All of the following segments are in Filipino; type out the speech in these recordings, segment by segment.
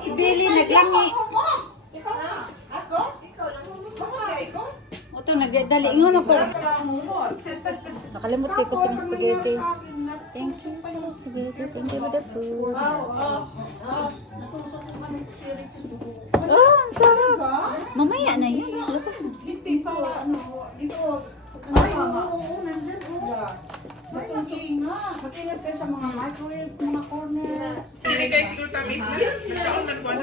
Si Billy naglangi. Ako? Ikaw lang mo. Oto nagdali ingon ako. Nakalimot ko sa spaghetti. Thank you for the spaghetti. Thank you for the food. Oh, ang sarap. Mamaya na yun. Hindi pa ano. Dito. Ay, oo, nandyan. Mag-ingat kayo sa mga microwave, mga corner. Hindi kayo siguro tamis na. Nagkaon na kuwan.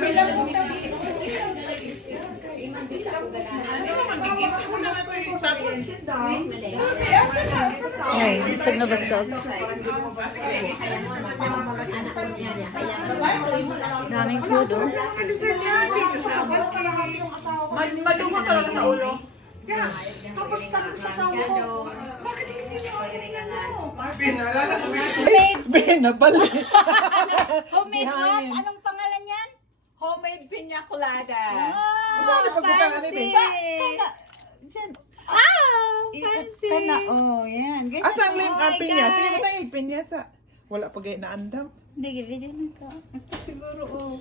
Hindi mo magigis. Una na ito yung tapos. Ay, isag na basag. Daming food, oh. Madugo ka lang sa ulo. Tapos kami sa sawa ko. Bakit hindi nyo Pinalala ko. Binabalik. Homemade what? Anong pangalan yan? Homemade piña colada. Saan pagkutang ano fancy. ito? Diyan. Fancy. Kana, oh, yan. Ganyan. Asa ang link Oh my pinya? God. Sige mo tayo pinya sa... Wala pa gaya na andam. Hindi, video na ka. Ito siguro, oh.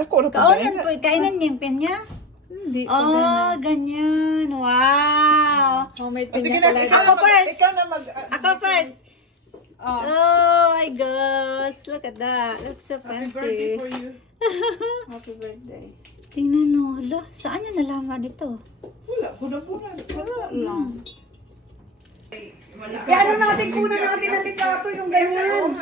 Dako na pa Kaunan po, kainan yung pinya? Hindi. Oh, ganyan. Wow. Homemade Sige piña na, colada. Ako first. Ikaw na mag... Ako first. Oh. Oh my gosh. Look at that. Looks so Happy birthday fancy. for you. Happy birthday. Tingnan mo. Hala, saan niya nalaman ito? Wala, puna-puna. Kaya ano natin, kunan natin ang litrato yung ganyan.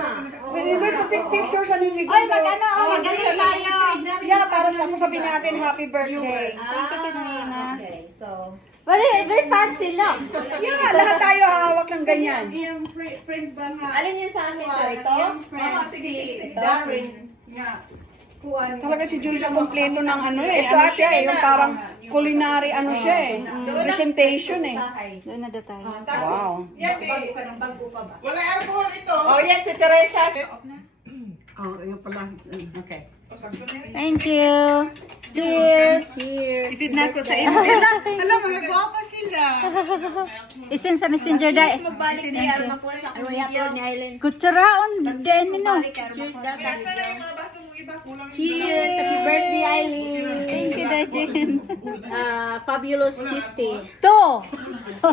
Wait, take pictures sa nilig. Oy, mag-ano, magaling tayo. Yeah, para sa ako sabihin natin, happy birthday. Thank you, Tinarina. Very fancy lang. Yeah, lahat tayo hawak ng ganyan. Alin yun sa akin to? Ito? Sige, Darren. Talaga si Julia kompleto ng ano eh. Ano siya eh, yung parang culinary ano siya eh. Presentation eh. Doon na daw tayo. Wow. Wala alcohol ito. Oh, yan si Teresa. Oh, yun pala. Okay. Thank you. Cheers. Isin na ko sa imo. Alam, mga gwapa sila. Isin sa messenger dai. Magbalik ni Arma po sa video ni Island. Kutsaraon. Diyan mo no. Cheers, Sana yung mga baso mo iba kulang. Cheers! Happy birthday, Eileen! Thank you, Dajin. Fabulous 50. To. 52.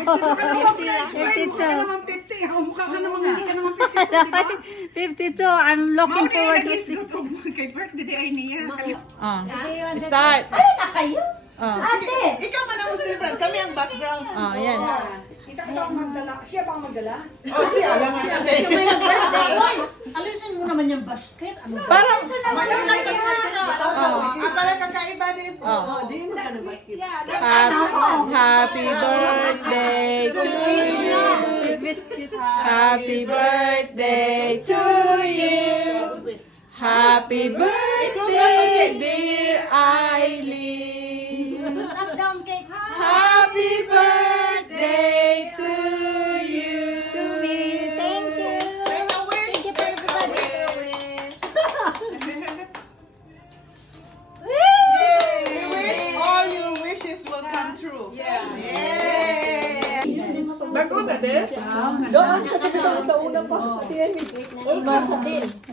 50. Oh, mukha ka naman, hindi ka naman 52. I'm looking forward to 60. Kay birthday ay niya. Start. Ay, na kayo? Ate! Ikaw man ang silver. Kami ang background. Yan. Kita ka ang magdala. Siya pa ang magdala? Oh, si alam nga natin. Alisin mo naman yung basket. Ano ba? Parang maganda ka sana. Parang kakaiba din. Di mo ka ng basket. Happy birthday to you. Happy birthday to you. Happy birthday, dear Eileen. Up down cake. Happy birthday to you. To me. Thank you. Make a wish. Thank you for everybody. Yay! We wish all your wishes will come true. Yeah. Yay! Bago na din?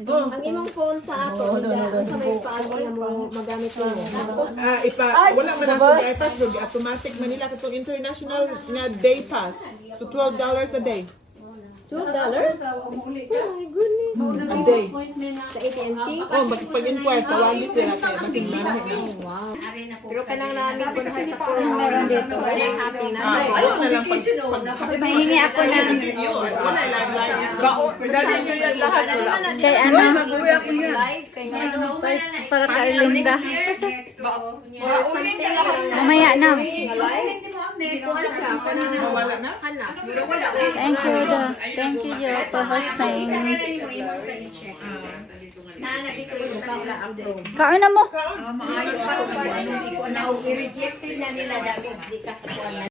Ang imong phone sa ato, sa may paano na mo magamit mo. Tapos, Wala man ako day pass, automatic Manila katong international nga day pass. So $12 a day. $2? Oh my goodness. A day. Sa AT&T? Oh, pag-inquire, tawagin sila kaya matingnan. Wow. Pero kanang namin kung sa phone Meron dito. happy na. Ayaw na lang pag Mahingi ako ng wala lang lang. kay ano? Mag-uwi ako yun. Para kay Linda. Something like Mamaya na. Wala na? Thank you, thank you, Jo, for hosting. Kain na mo. i-reject na nila damage di ka